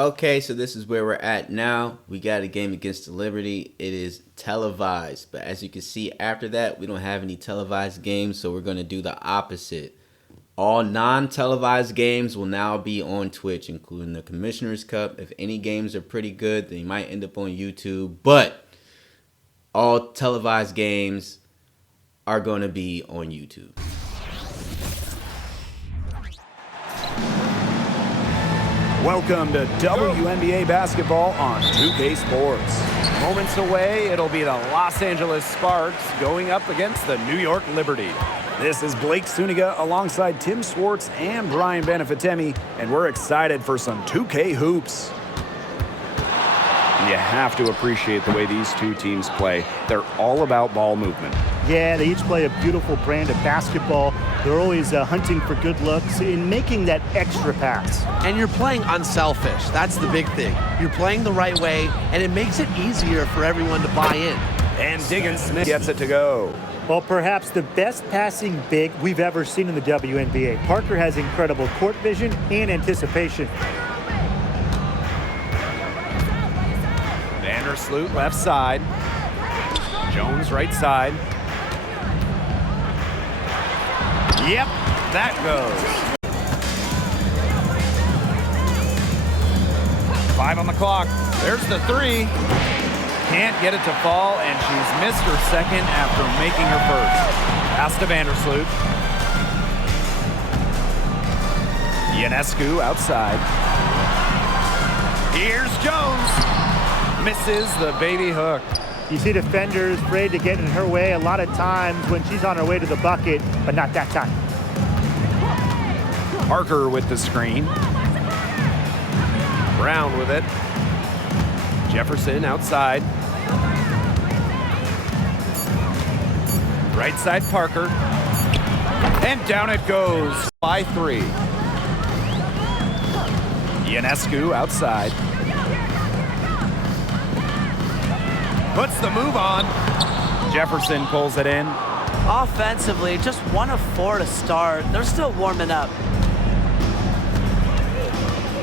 Okay, so this is where we're at now. We got a game against the Liberty. It is televised, but as you can see after that, we don't have any televised games, so we're going to do the opposite. All non-televised games will now be on Twitch, including the Commissioner's Cup. If any games are pretty good, they might end up on YouTube, but all televised games are going to be on YouTube. Welcome to WNBA basketball on 2K Sports. Moments away, it'll be the Los Angeles Sparks going up against the New York Liberty. This is Blake Suniga alongside Tim Swartz and Brian Benefitemi, and we're excited for some 2K hoops. You have to appreciate the way these two teams play. They're all about ball movement. Yeah, they each play a beautiful brand of basketball. They're always hunting for good looks in making that extra pass. And you're playing unselfish. That's the big thing. You're playing the right way, and it makes it easier for everyone to buy in. And Diggins Smith gets it to go. Well, perhaps the best passing big we've ever seen in the WNBA. Parker has incredible court vision and anticipation. Vandersloot left side. Jones right side. Yep, that goes. 5 on the clock. There's the three. Can't get it to fall, and she's missed her second after making her first. Pass to Vandersloot. Ionescu outside. Here's Jones. Misses the baby hook. You see defenders afraid to get in her way a lot of times when she's on her way to the bucket, but not that time. Parker with the screen. Brown with it. Jefferson outside. Right side Parker. And down it goes by 3. Ionescu outside. Puts the move on. Jefferson pulls it in. Offensively, just 1 of 4 to start. They're still warming up.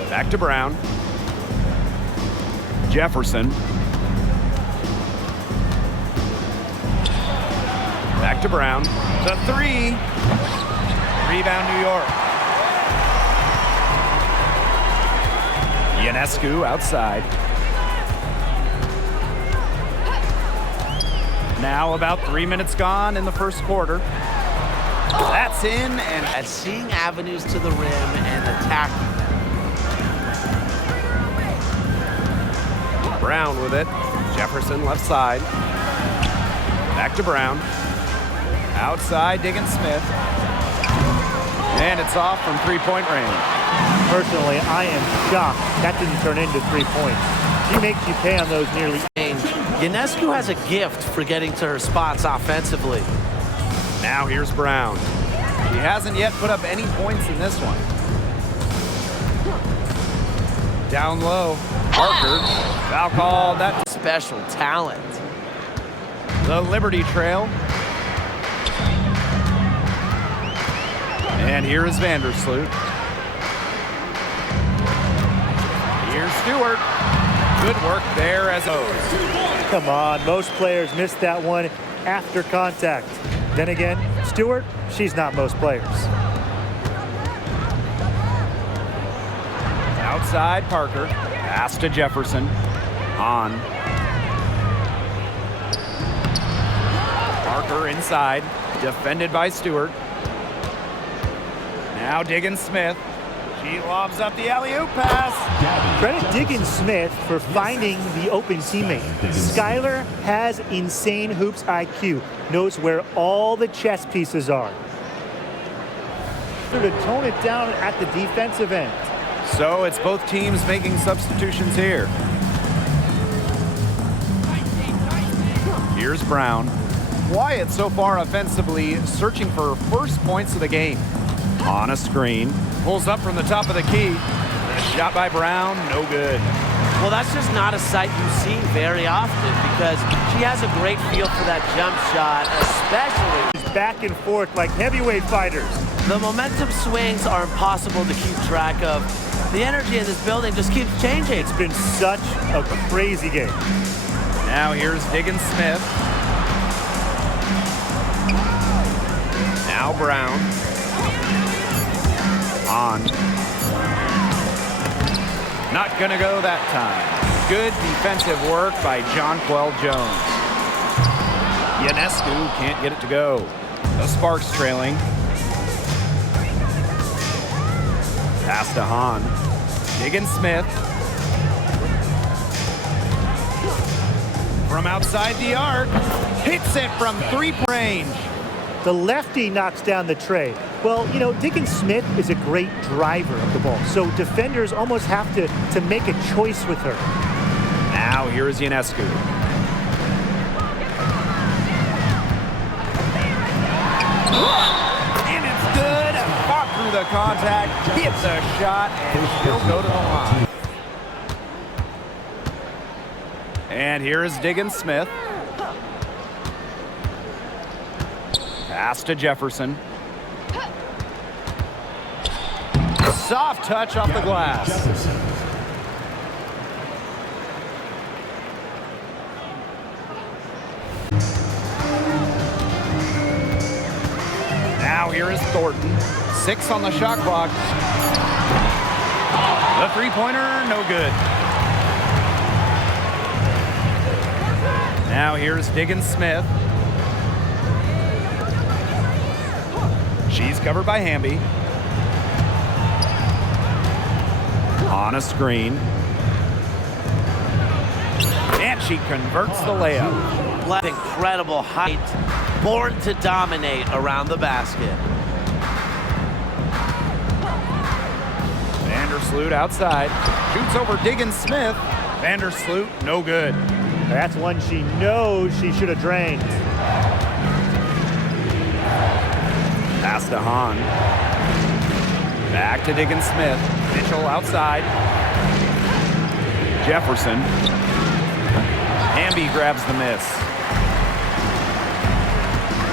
Back to Brown. Jefferson. Back to Brown. The 3. Rebound New York. Ionescu outside. Now about 3 minutes gone in the first quarter. That's in, and Seeing avenues to the rim and attacking them. Brown with it. Jefferson left side. Back to Brown. Outside, Diggins Smith. And it's off from three-point range. Personally, I am shocked that didn't turn into 3 points. She makes you pay on those nearly. Ionescu has a gift for getting to her spots offensively. Now here's Brown. She hasn't yet put up any points in this one. Down low. Parker. Foul called. That's Special talent. the Liberty trail. And here is Vandersloot. Here's Stewart. Good work there as goes. Come on, most players miss that one after contact. Then again, Stewart, she's not most players. Outside Parker. Pass to Jefferson. On. Parker inside. Defended by Stewart. Now Diggins Smith. She lobs up the alley-oop pass. Credit Diggins Smith for finding the open teammate. Skylar has insane hoops IQ, knows where all the chess pieces are. To tone it down at the defensive end. So it's both teams making substitutions here. Here's Brown. Wyatt so far offensively searching for first points of the game. On a screen. Pulls up from the top of the key. And a shot by Brown, no good. Well, that's just not a sight you see very often because she has a great feel for that jump shot, especially. She's back and forth like heavyweight fighters. The momentum swings are impossible to keep track of. The energy in this building just keeps changing. It's been such a crazy game. Now here's Diggins Smith. Now Brown. On. Not gonna go that time. Good defensive work by Jonquel Jones. Ionescu can't get it to go. The Sparks trailing. Pass to Hahn. Diggins Smith. From outside the arc. Hits it from three-point range. The lefty knocks down the tray. Well, you know, Diggins Smith is a great driver of the ball, so defenders almost have to make a choice with her. Now here is Ionescu. And it's good. Fought through the contact, hits a shot, and she'll go to the line. And here is Diggins Smith. Pass to Jefferson. Soft touch off the glass. Jefferson. Now here is Thornton. 6 on the shot clock. The three-pointer, no good. Now here's Diggins Smith. She's covered by Hamby. On a screen. And she converts the layup. Incredible height, born to dominate around the basket. Vandersloot outside. Shoots over Diggins Smith. Vandersloot, no good. That's one she knows she should have drained. Pass to Hahn. Back to Diggins Smith. Mitchell outside. Jefferson. Hamby grabs the miss.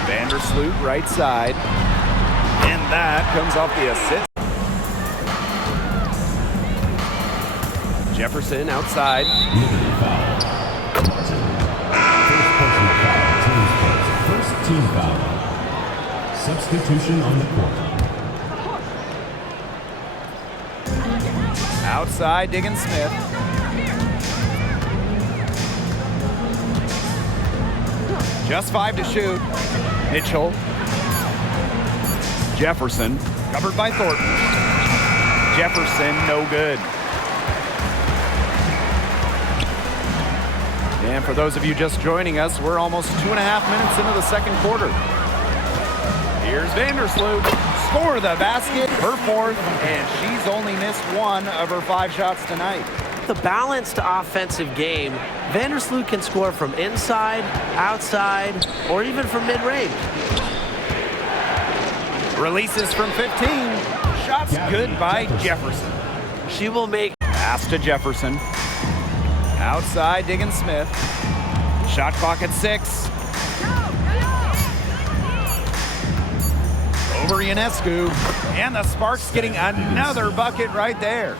Vandersloot right side. And that comes off the assist. Jefferson outside. Liberty foul. First team foul. Substitution on the court. Outside, Diggins Smith. Just 5 to shoot. Mitchell. Jefferson. Covered by Thornton. Jefferson, no good. And for those of you just joining us, we're almost 2.5 minutes into the second quarter. Here's Vandersloot. Score the basket, her fourth, and she's only missed 1 of her 5 shots tonight. The balanced offensive game, Vandersloot can score from inside, outside, or even from mid-range. Releases from 15. Shots good by Jefferson. She will make. Pass to Jefferson. Outside, Diggins Smith. Shot clock at 6. Over Ionescu. And the Sparks getting another bucket right there.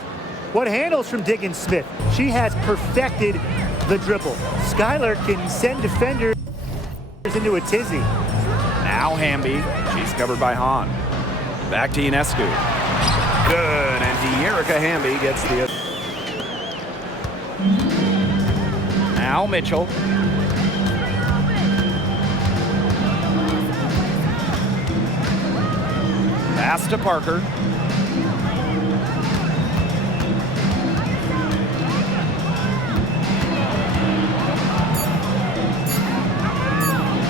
What handles from Diggins Smith? She has perfected the dribble. Skylar can send defenders into a tizzy. Now Hamby. She's covered by Hahn. Back to Ionescu. Good, and De'Erica Hamby gets the... Now Mitchell. Pass to Parker.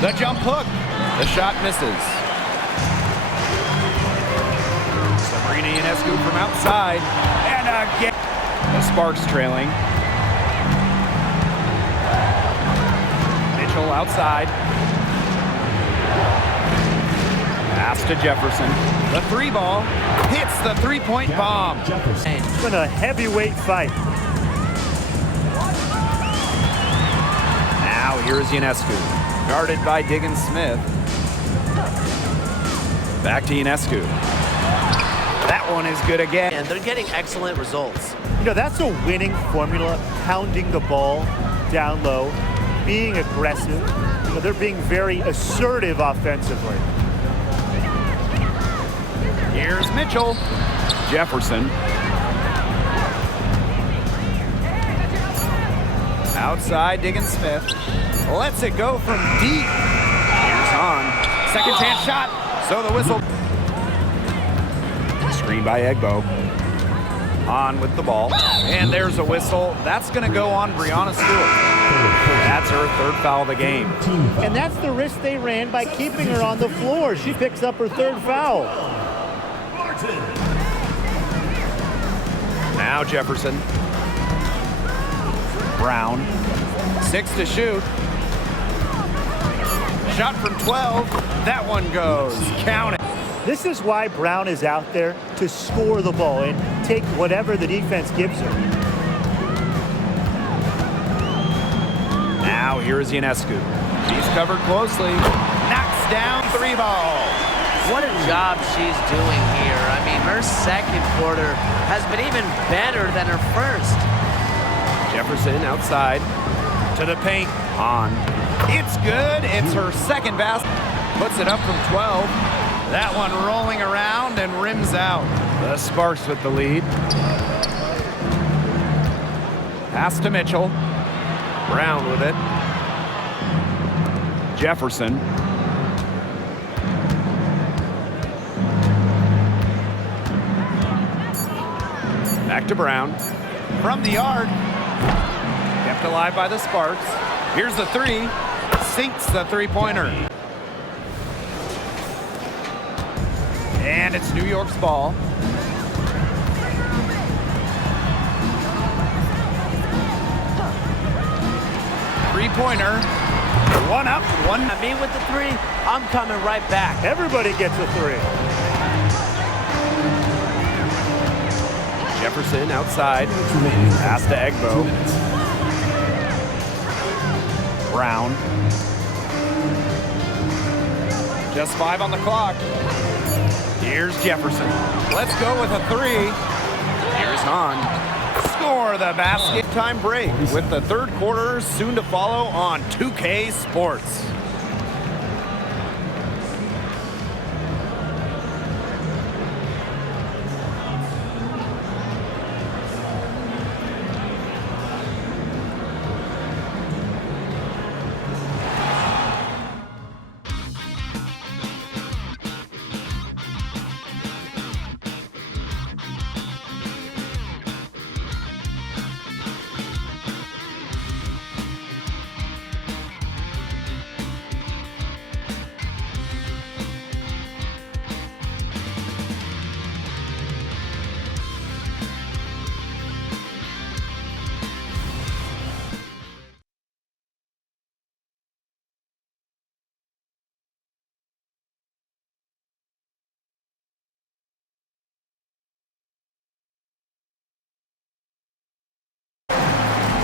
The jump hook. The shot misses. Sabrina Ionescu from outside. And again. The Sparks trailing. Mitchell outside. Pass to Jefferson. The 3 ball hits the 3-point bomb. Jefferson. It's been a heavyweight fight. Now here's Ionescu. Guarded by Diggins Smith. Back to Ionescu. That one is good again. And they're getting excellent results. You know, that's a winning formula, pounding the ball down low, being aggressive. You know, they're being very assertive offensively. Here's Mitchell. Jefferson. Outside, digging Smith. Lets it go from deep. Here's on. Second chance shot. So the whistle. Screen by Egbo. On with the ball. And there's a whistle. That's going to go on Brianna Stewart. That's her third foul of the game. And that's the risk they ran by keeping her on the floor. She picks up her third foul. Now Jefferson. Brown. 6 to shoot. Shot from 12. That one goes. Count it. This is why Brown is out there to score the ball and take whatever the defense gives her. Now here's Ionescu. She's covered closely. Knocks down 3 ball. What a job she's doing here. I mean, her second quarter has been even better than her first. Jefferson outside to the paint. On. It's good. It's her second basket. Puts it up from 12. That one rolling around and rims out. The Sparks with the lead. Pass to Mitchell. Brown with it. Jefferson. Back to Brown. From the yard. Kept alive by the Sparks. Here's the 3. Sinks the three-pointer. And it's New York's ball. Three-pointer. One up, one. I mean, with the 3, I'm coming right back. Everybody gets a 3. Jefferson outside. Pass to Egbo. Brown. Just 5 on the clock. Here's Jefferson. Let's go with a 3. Here's Hahn. Score the basket. Time break with the third quarter soon to follow on 2K Sports.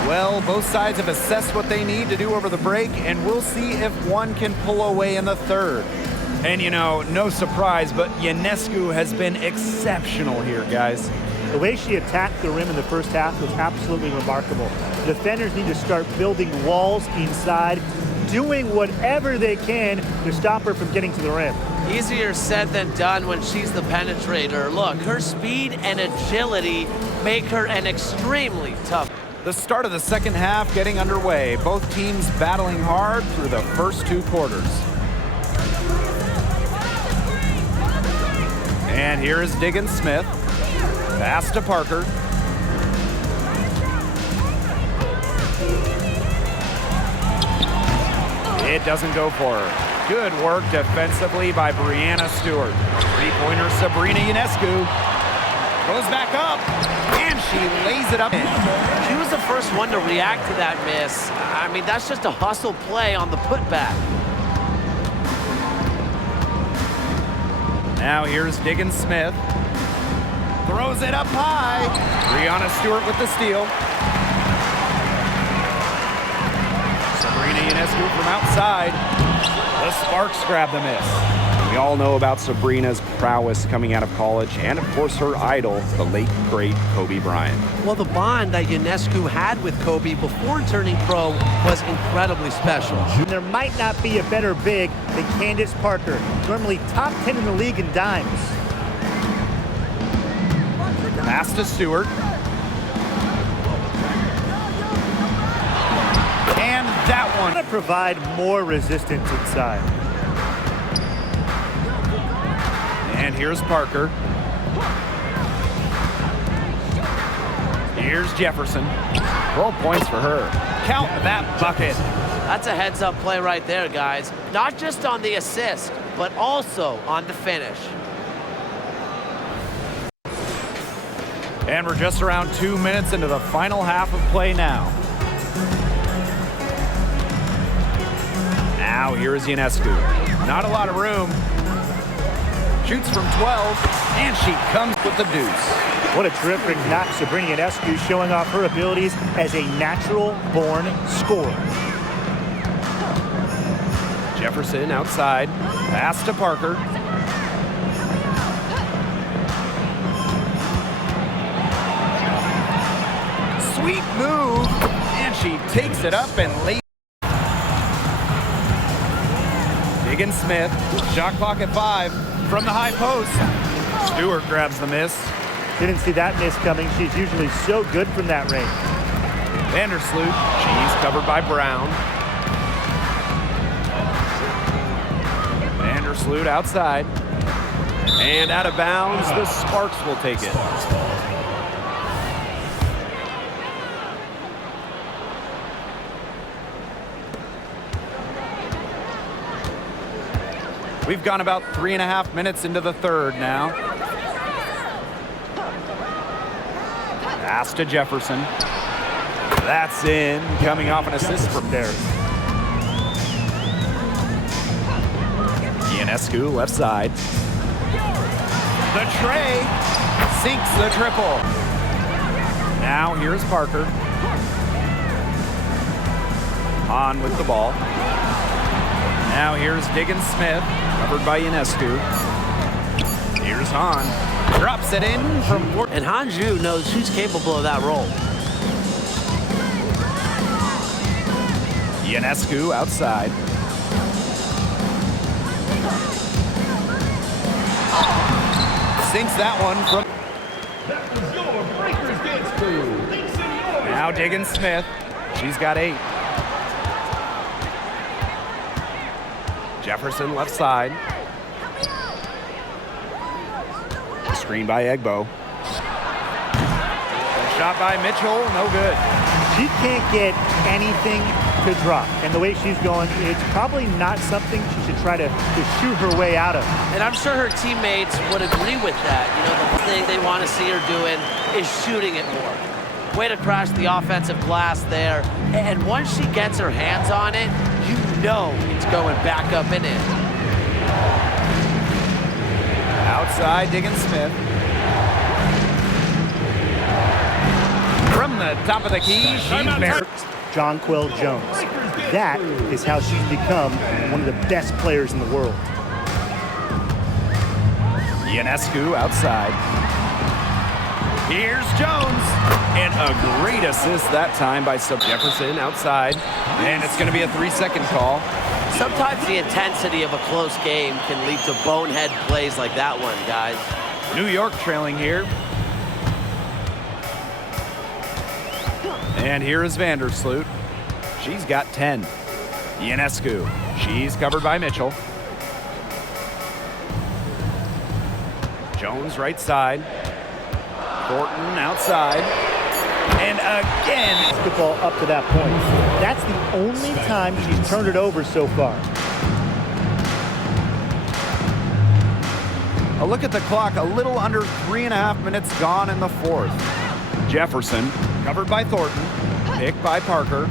Well, both sides have assessed what they need to do over the break, and we'll see if one can pull away in the third. And, you know, no surprise, but Ionescu has been exceptional here, guys. The way she attacked the rim in the first half was absolutely remarkable. Defenders need to start building walls inside, doing whatever they can to stop her from getting to the rim. Easier said than done when she's the penetrator. Look, her speed and agility make her an extremely tough. The start of the second half getting underway. Both teams battling hard through the first 2 quarters. And here is Diggins Smith. Pass to Parker. It doesn't go for her. Good work defensively by Brianna Stewart. Three-pointer Sabrina Ionescu. Goes back up, and she lays it up in. She was the first one to react to that miss. I mean, that's just a hustle play on the putback. Now here's Diggins Smith. Throws it up high. Brianna Stewart with the steal. Sabrina Ionescu from outside. The Sparks grab the miss. We all know about Sabrina's prowess coming out of college, and of course her idol, the late, great Kobe Bryant. Well, the bond that Ionescu had with Kobe before turning pro was incredibly special. And there might not be a better big than Candace Parker, normally top 10 in the league in dimes. Pass to Stewart. And that one. To provide more resistance inside. And here's Parker. Here's Jefferson. 12 points for her. Count that bucket. That's a heads-up play right there, guys. Not just on the assist, but also on the finish. And we're just around 2 minutes into the final half of play now. Now here's Ionescu. Not a lot of room. Shoots from 12, and she comes with the deuce. What a terrific knock. Sabrina Ionescu showing off her abilities as a natural-born scorer. Jefferson outside. Pass to Parker. Sweet move, and she takes it up and lays. Diggins Smith, shot clock at 5 from the high post. Stewart grabs the miss. Didn't see that miss coming. She's usually so good from that range. Vandersloot, she's covered by Brown. Vandersloot outside. And out of bounds, the Sparks will take it. We've gone about 3.5 minutes into the third now. Pass to Jefferson. That's in, coming off an assist from there. Ionescu, left side. The tray sinks the triple. Now here's Parker. On with the ball. Now here's Diggins Smith, covered by Ionescu. Here's Hahn. Drops it in from... And Hanju knows she's capable of that role. Ionescu outside. Sinks that one from... That was your Breakers dance crew. Now Diggins Smith. She's got 8. Jefferson left side. Screen by Egbo. Shot by Mitchell, no good. She can't get anything to drop. And the way she's going, it's probably not something she should try to shoot her way out of. And I'm sure her teammates would agree with that. You know, the thing they want to see her doing is shooting it more. Way to crash the offensive glass there. And once she gets her hands on it, you know it's going back up and in. Outside, Diggins Smith. From the top of the key, she barrels. Jonquel Jones. That is how she's become one of the best players in the world. Ionescu outside. Here's Jones. And a great assist that time by Jefferson outside. And it's going to be a 3-second call. Sometimes the intensity of a close game can lead to bonehead plays like that one, guys. New York trailing here. And here is Vandersloot. She's got 10. Ionescu. She's covered by Mitchell. Jones right side. Thornton outside. And again. Basketball up to that point. That's the only time she's turned it over so far. A look at the clock. A little under 3.5 minutes gone in the fourth. Jefferson covered by Thornton. Picked by Parker.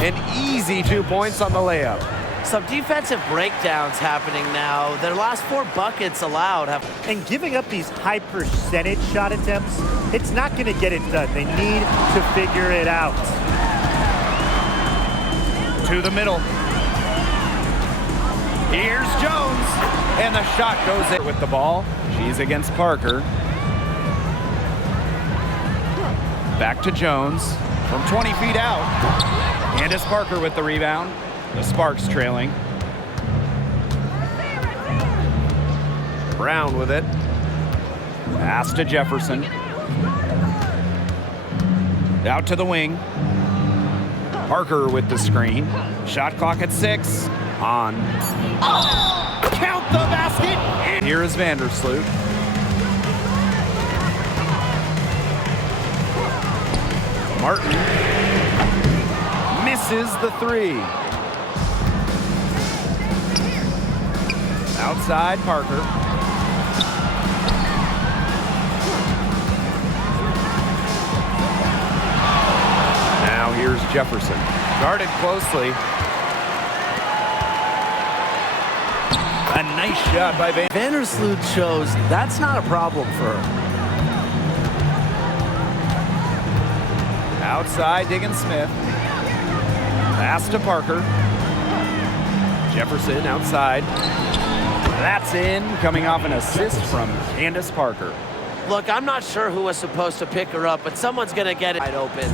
An easy 2 points on the layup. Some defensive breakdowns happening now. Their last 4 buckets allowed have... And giving up these high percentage shot attempts, it's not going to get it done. They need to figure it out. To the middle. Here's Jones, and the shot goes in with the ball. She's against Parker. Back to Jones from 20 feet out. Candace Parker with the rebound. The Sparks trailing. Brown with it. Pass to Jefferson. Out to the wing. Parker with the screen. Shot clock at 6. On. Count the basket. Here is Vandersloot. Martin misses the 3. Outside Parker. Now here's Jefferson. Guarded closely. A nice shot by Vandersloot shows that's not a problem for her. Outside, Diggins Smith. Pass to Parker. Jefferson outside. That's in, coming off an assist from Candace Parker. Look, I'm not sure who was supposed to pick her up, but someone's going to get it wide open.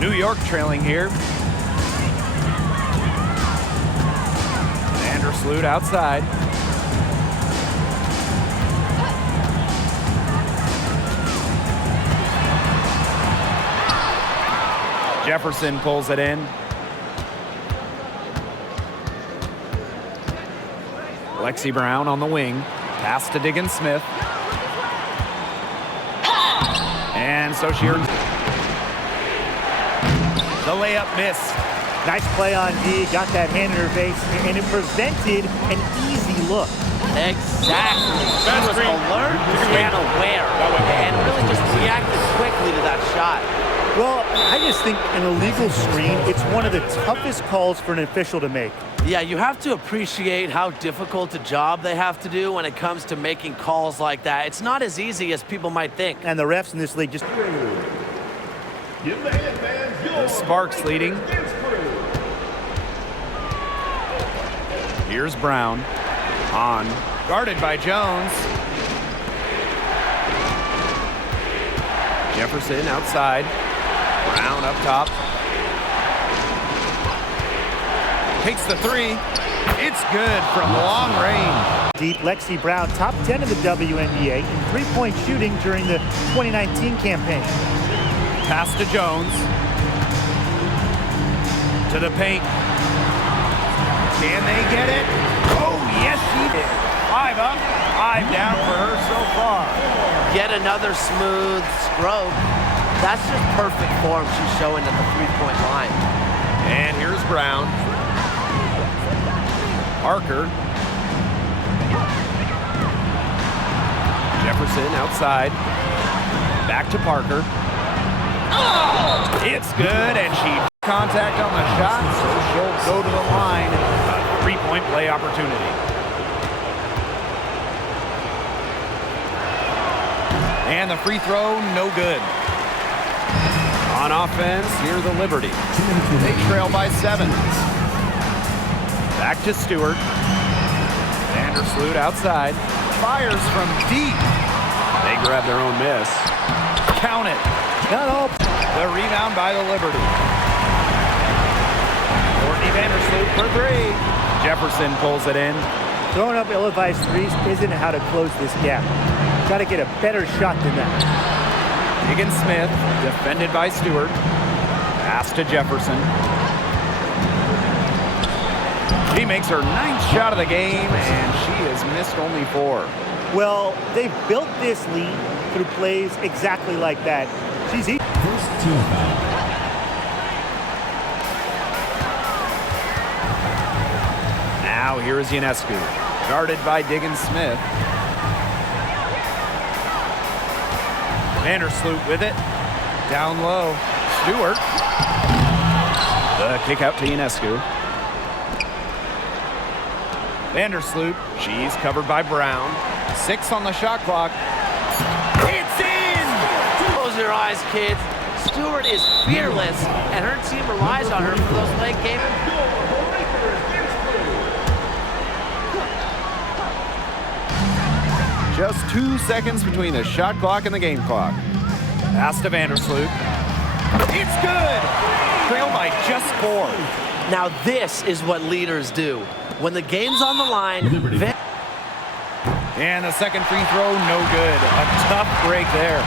New York trailing here. Vandersloot outside. Jefferson pulls it in. Lexi Brown on the wing. Pass to Diggins Smith. And so she earns the layup missed. Nice play on D, got that hand in her face, and it prevented an easy look. Exactly. She was alert and aware, and really just reacted quickly to that shot. Well, I just think an illegal screen, it's one of the toughest calls for an official to make. Yeah, you have to appreciate how difficult a job they have to do when it comes to making calls like that. It's not as easy as people might think. And the refs in this league just... The Sparks leading. Here's Brown. On. Guarded by Jones. Jefferson outside. Brown up top. Takes the 3. It's good from long range. Deep, Lexi Brown, top 10 in the WNBA in three-point shooting during the 2019 campaign. Pass to Jones. To the paint. Can they get it? Oh, yes, she did. 5 up, 5 down for her so far. Yet another smooth stroke. That's just perfect form she's showing at the three-point line. And here's Brown. Parker. Jefferson outside. Back to Parker. It's good, and she contact on the shot, so she'll go to the line. A three-point play opportunity. And the free throw, no good. On offense, here's the Liberty. They trail by 7. Back to Stewart. Vandersloot outside. Fires from deep. They grab their own miss. Count it. Not all. The rebound by the Liberty. Courtney Vandersloot for 3. Jefferson pulls it in. Throwing up ill-advised threes isn't how to close this gap. Got to get a better shot than that. Diggins Smith, defended by Stewart. Pass to Jefferson. She makes her 9th shot of the game, and she has missed only 4. Well, they've built this lead through plays exactly like that. She's easy. First team foul. Now here is Ionescu, guarded by Diggins Smith. Vandersloot with it. Down low. Stewart. The kick out to Ionescu. Vandersloot. She's covered by Brown. 6 on the shot clock. It's in! Close your eyes, kids. Stewart is fearless, and her team relies on her for those late game. Just 2 seconds between the shot clock and the game clock. Pass to Vandersloot. It's good! Trail by just 4. Now this is what leaders do. When the game's on the line, And the second free throw, no good. A tough break there.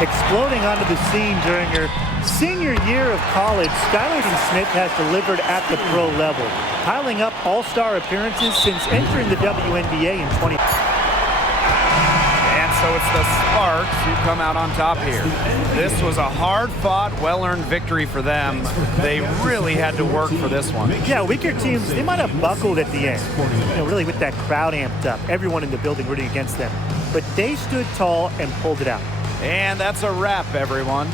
Exploding onto the scene during her senior year of college, Skylar Smith has delivered at the pro level, piling up all-star appearances since entering the WNBA in 20. And so it's the Sparks who come out on top here. This was a hard-fought, well-earned victory for them. They really had to work for this one. Yeah, weaker teams, they might have buckled at the end. Really with that crowd amped up, everyone in the building rooting against them. But they stood tall and pulled it out. And that's a wrap, everyone.